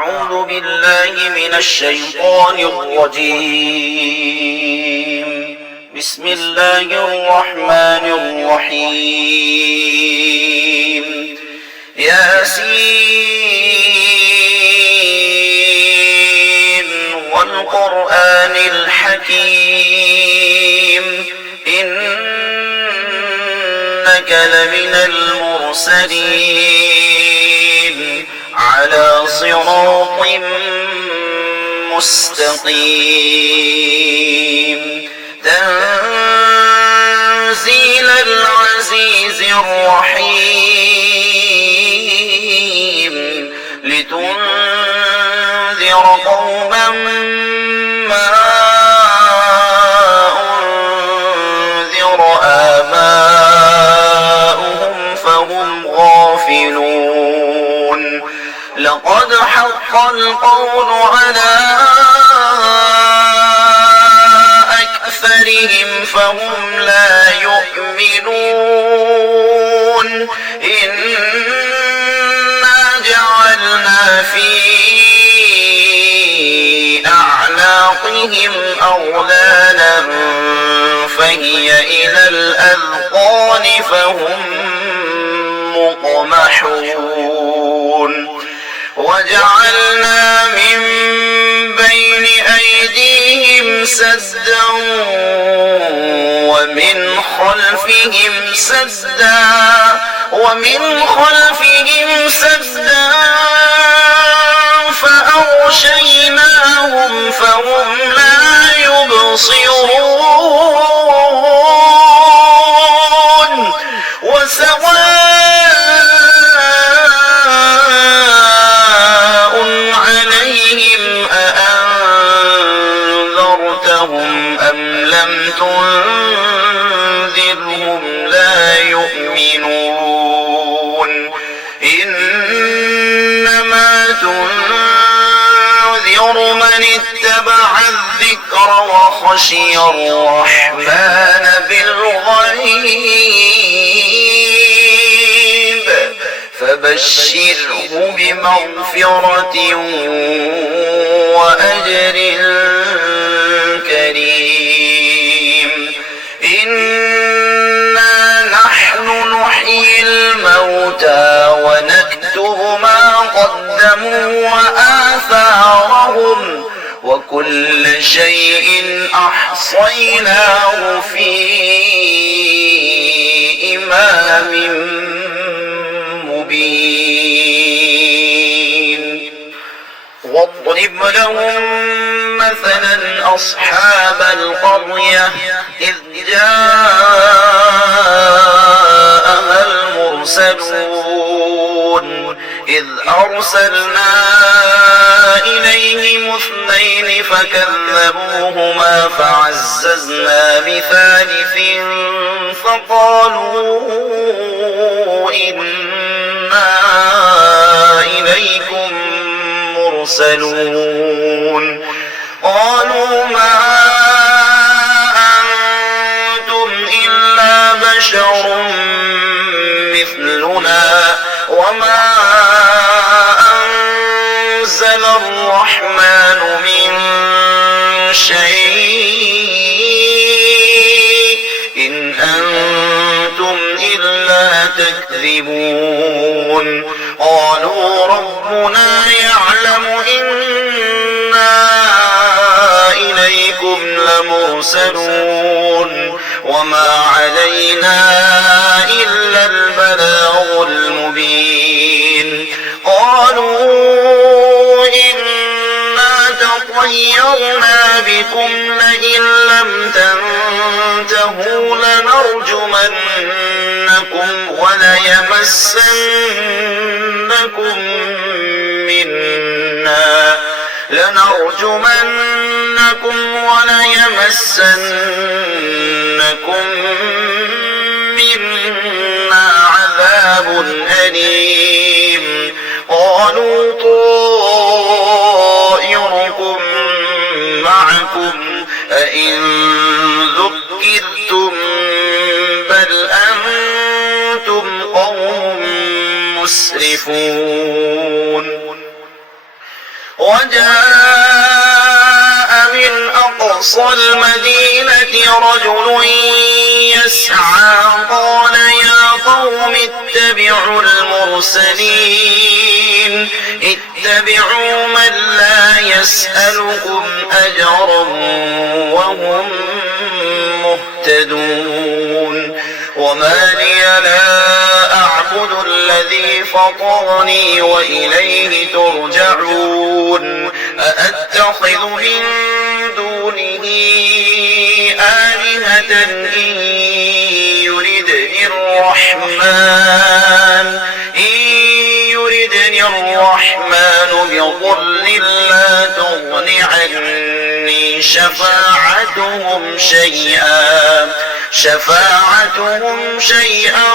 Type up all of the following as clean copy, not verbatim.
أعوذ بالله من الشيطان الرجيم. بسم الله الرحمن الرحيم. ياسين والقرآن الحكيم إنك لمن المرسلين على صراط مستقيم تنزيل العزيز الرحيم لتنذر قوما ما أنذر آباؤهم فهم غافلون لقد حق القول على أكثرهم فهم لا يؤمنون إنا جعلنا في أعناقهم أغلالا فهي إلى الأذقان فهم مقمحون وجعلنا من بين أيديهم سدا ومن خلفهم سدا فأغشيناهم فهم لا يبصرون وسواء عليهم أأنذرتهم أم لم تنذرهم لا يؤمنون إنما تنذر من اتبع الذكر وخشي الرحمن بالغيب فبشره بمغفرة وأجر كريم إنا نحن نحيي الموتى ونكتب ما قدموا وآثارهم وكل شيء أحصيناه في إمام مبين واضرب لهم مثلا أصحاب القرية إذ جاءها المرسلون إذ أرسلنا إليهم اثنين فكذبوهما فعززنا بثالث فقالوا إنا إليكم مرسلون قالوا ما أنتم إلا بشر مثلنا وما أنزل الرحمن من شيء إن أنتم إلا تكذبون قالوا ربنا يعلم إنا إليكم لمرسلون وما علينا إلا البلاغ المبين قالوا إنا تطيرنا بكم لئن لم تنتهوا لنرجمنكم وليمسنكم منا عذاب أليم قالوا طائركم معكم أئن ذكرتم بل أنتم قوم مسرفون وجاء من أقصى المدينة رجل يسعى قال يا قوم اتبعوا المرسلين اتبعوا من لا يسألكم أجرا وهم مهتدون وما لي لا أعبد الذي فطرني وإليه ترجعون أأتخذ من دونه آلهة إن يردني الرحمن بضر لا تغن عني شفاعتهم شيئا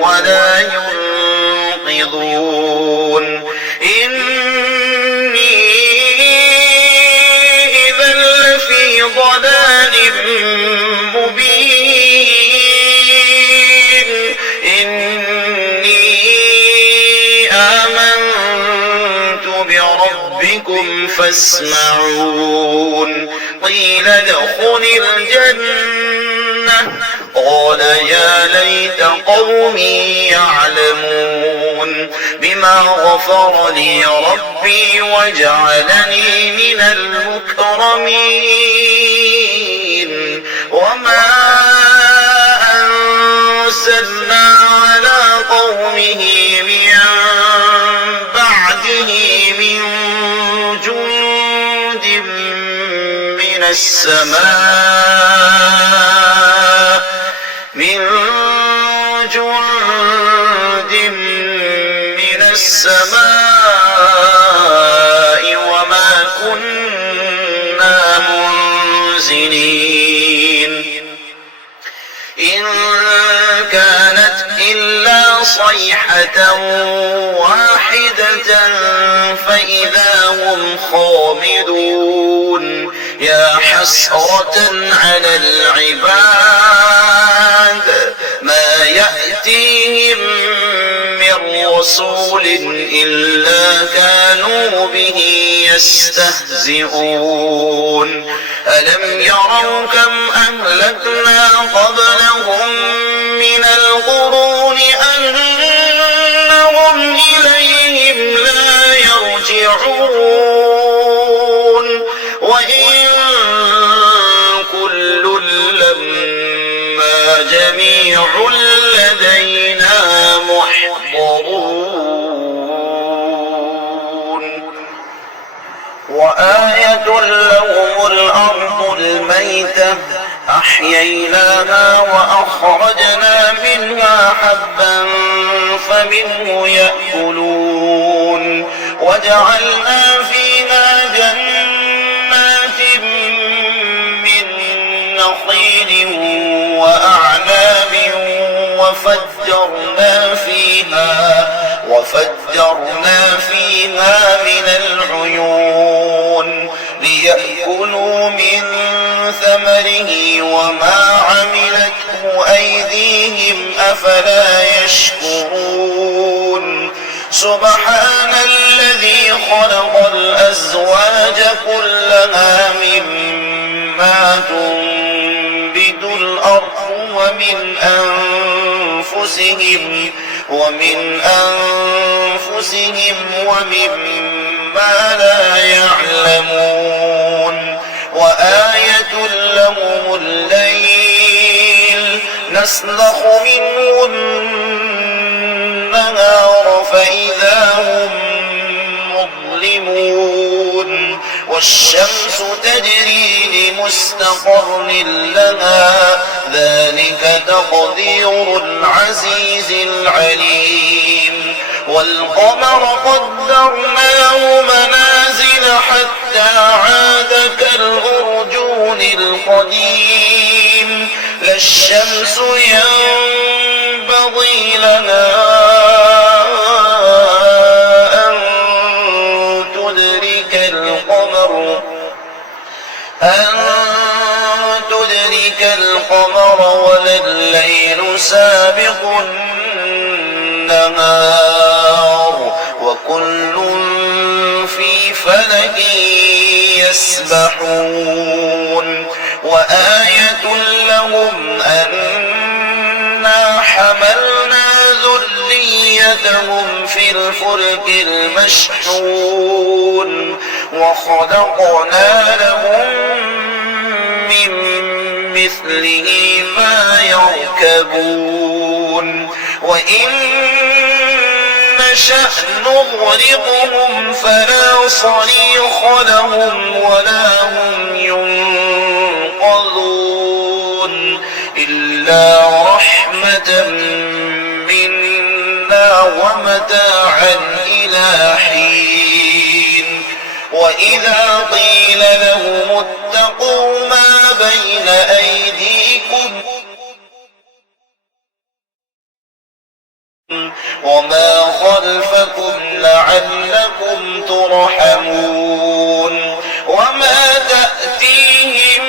ولا ينقذون إني إذا لفي ضلال مبين إني آمنت بربكم فاسمعون قيل ادخل الجنة قال يا ليت قومي يعلمون بما غفر لي ربي وجعلني من المكرمين وما أنزلنا على قومه من بعده من جند من السماء وما كنا منزلين إن كانت إلا صيحة واحدة فإذا هم خامدون يا حسرة على العباد ما يأتيهم من رسول إلا كانوا به يستهزئون ألم يروا كم أهلكنا قبلهم من القرون أنهم إليهم لا يرجعون وإن كل لما جميع لدينا محضرون وآية لهم الأرض الميتة أحييناها وأخرجنا منها حبا فمنه يأكلون وجعلنا فيها جنات من نخيل وأعناب وفجرنا فيها من العيون ليأكلوا من ثمره وما عملته أيديهم أفلا يشكرون سبحان الذي خلق الأزواج كلها مما تنبت الأرض ومن أنفسهم ومما لا يعلمون وآية لهم الليل نسلخ منه النهار فإذا هم مظلمون والشمس تجري لمستقر لها ذلك تقدير العزيز العليم والقمر قدرناه منازل حتى عاد كالأرجون القديم لا الشمس ينبغي لها أن تدرك القمر ولا الليل سابق النهار وكل يسبحون وآية لهم أنا حملنا ذريتهم في الفلك المشحون وخلقنا لهم من مثله ما يركبون وإن نشأ نغرقهم فلا صريخ لهم ولا هم ينقذون إلا رحمة منا ومتاعا إلى حين وإذا قيل لهم اتقوا ما بين أيديكم وما خلفكم لعلكم ترحمون وما تأتيهم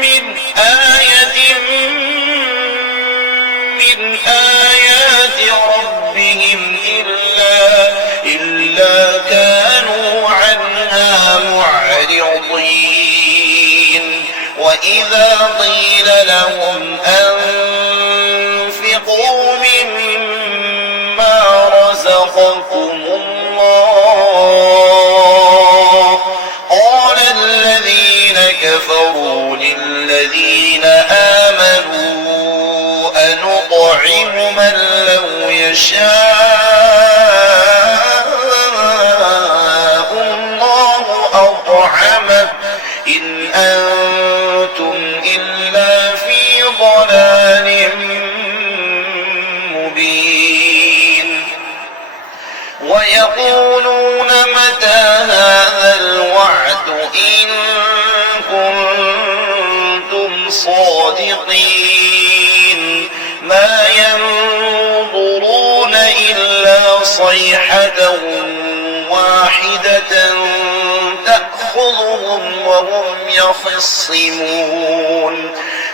من آية من آيات ربهم إلا كانوا عنها معرضين وإذا قيل لهم أنفقوا مما رزقكم الله قال الذين كفروا للذين آمنوا أنطعم من لو يشاء الله أطعمه إن أنتم إلا في ضلال مبين ويقولون متى هذا الوعد إن كنتم صادقين ما ينظرون إلا صيحة واحدة تأخذهم وهم يخصمون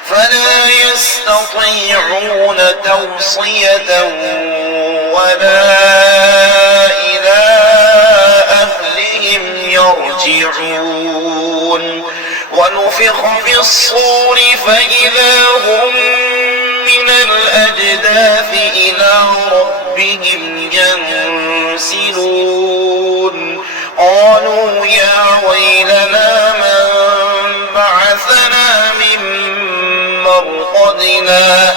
فلا يستطيعون توصية ولا إلى أهلهم يرجعون ونفخ في الصور فإذا هم من الأجداث إلى ربهم ينسلون قالوا يا ويلنا من بعثنا من مرقدنا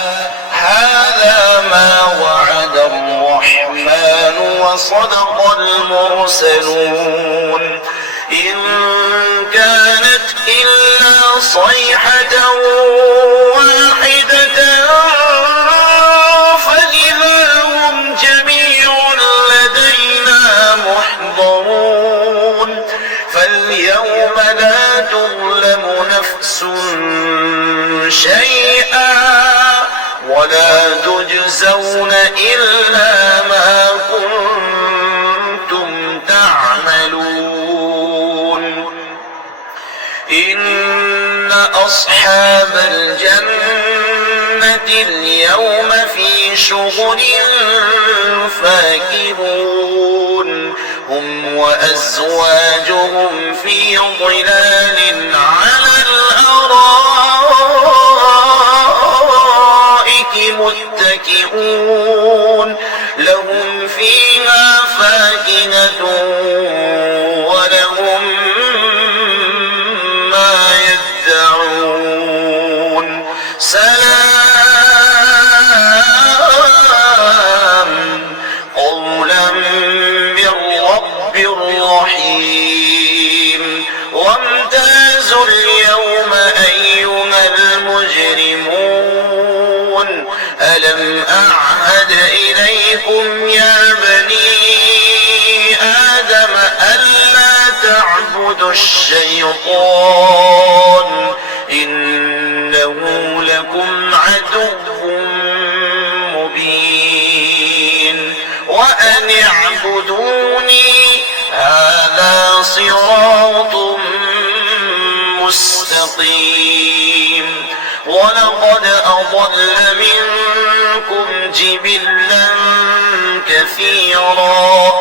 هذا ما وعد الرحمن وصدق المرسلون إن كانت إلا صيحة واحدة فإذا هم جميع لدينا محضرون فاليوم لا تظلم نفس شيئا ولا تجزون إلا ما كنتم تعملون إن أصحاب الجنة اليوم في شغل فاكهون هم وأزواجهم في ظلال على الأرائك متكئون لهم فيها فاكهة ولهم ما يدعون سلام قولا من رب رحيم وامتازوا اليوم أيها المجرمون ألم أعهد إليكم يا بني آدم ألا تعبدوا الشيطان إنه لكم عدو مبين وأن اعبدوني هذا صراط مستقيم ولقد أضل منكم جبلا كثيرا